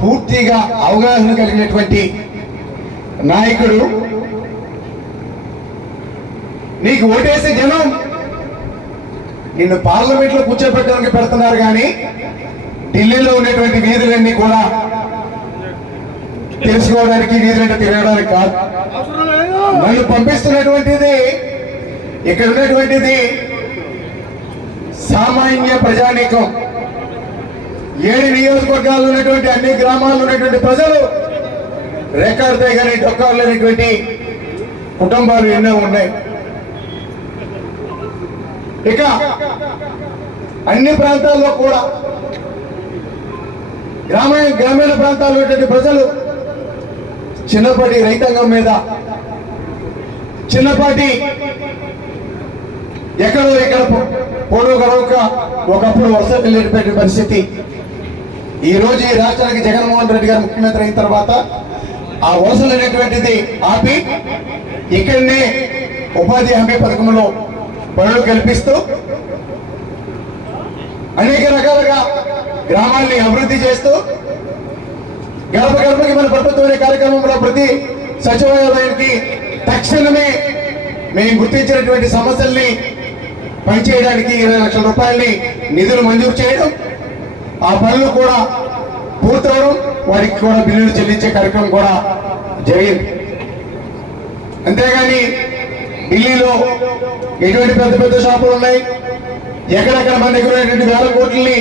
పూర్తిగా అవగాహన కలిగినటువంటి నాయకుడు. నీకు ఓటేసే జనం నిన్ను పార్లమెంట్ లో కూర్చోబెట్టడానికి పెడుతున్నారు, కానీ ఢిల్లీలో ఉన్నటువంటి వీధులన్నీ కూడా తెలుసుకోవడానికి, వీధులంటే తిరగడానికి కాదు. నన్ను పంపిస్తున్నటువంటిది, ఇక్కడ ఉన్నటువంటిది సామాన్య ప్రజానీకం. 7 నియోజకవర్గాల్లో ఉన్నటువంటి అన్ని గ్రామాల్లో ఉన్నటువంటి ప్రజలు రికార్డు కానీ డొక్కాలు లేనటువంటి కుటుంబాలు ఎన్నో ఉన్నాయి. ఇక అన్ని ప్రాంతాల్లో కూడా గ్రామీణ ప్రాంతాల్లో ఉన్నటువంటి ప్రజలు చిన్నపాటి రైతాంగం మీద, చిన్నపాటి ఎక్కడో ఇక్కడ పొడవు గడవక ఒకప్పుడు వలస వెళ్ళేటువంటి పరిస్థితి. ఈ రోజు ఈ రాష్ట్రానికి జగన్మోహన్ రెడ్డి గారు ముఖ్యమంత్రి అయిన తర్వాత ఆ వలసలు అనేటువంటిది ఆపి ఇక్కడనే ఉపాధి హామీ పథకంలో పనులు కల్పిస్తూ అనేక రకాలుగా గ్రామాల్ని అభివృద్ధి చేస్తూ గడప గడపకి మన ప్రభుత్వం అనే కార్యక్రమంలో ప్రతి సచివాలయానికి తక్షణమే మేము గుర్తించినటువంటి సమస్యల్ని పనిచేయడానికి 20 లక్షల రూపాయలని నిధులు మంజూరు చేయడం, ఆ పనులు కూడా పూర్తవడం, వారికి కూడా బిల్లులు చెల్లించే కార్యక్రమం కూడా జరిగింది. అంతేగాని ఢిల్లీలో ఎటువంటి పెద్ద పెద్ద షాపులు ఉన్నాయి, ఎక్కడెక్కడ మన దగ్గర ఉన్నటువంటి 1,000 కోట్లని